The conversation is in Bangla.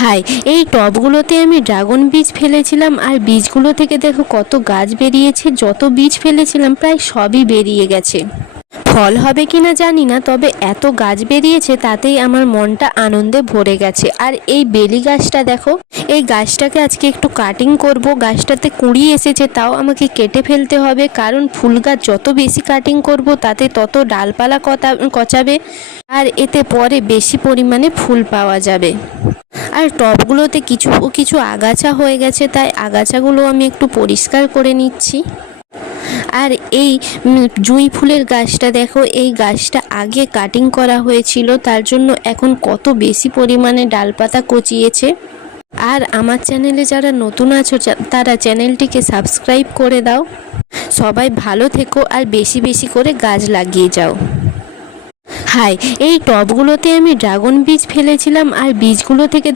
হাই, এই টবগুলোতে আমি ড্রাগন বীজ ফেলেছিলাম আর বীজগুলো থেকে দেখো কত গাছ বেরিয়েছে। যত বীজ ফেলেছিলাম প্রায় সবই বেরিয়ে গেছে। ফল হবে কিনা জানি না, তবে এত গাছ বেরিয়েছে তাতেই আমার মনটা আনন্দে ভরে গেছে। আর এই বেলি গাছটা দেখো, এই গাছটাকে আজকে একটু কাটিং করব। গাছটাতে কুঁড়ি এসেছে, তাও আমাকে কেটে ফেলতে হবে, কারণ ফুল গাছ যত বেশি কাটিং করব তাতে তত ডালপালা কচাবে আর এতে পরে বেশি পরিমাণে ফুল পাওয়া যাবে। আর টবগুলোতে কিছু কিছু আগাছা হয়ে গেছে, তাই আগাছাগুলো আমি একটু পরিষ্কার করে নিচ্ছি। আর এই জুঁই ফুলের গাছটা দেখো, এই গাছটা আগে কাটিং করা হয়েছিল, তার জন্য এখন কত বেশি পরিমাণে ডালপাতা কচিয়েছে। আর আমার চ্যানেলে যারা নতুন আছো তারা চ্যানেলটিকে সাবস্ক্রাইব করে দাও। সবাই ভালো থেকো আর বেশি বেশি করে গাছ লাগিয়ে যাও। হাই, এই টবগুলোতে আমি ড্রাগন বীজ ফেলেছিলাম আর বীজগুলো থেকে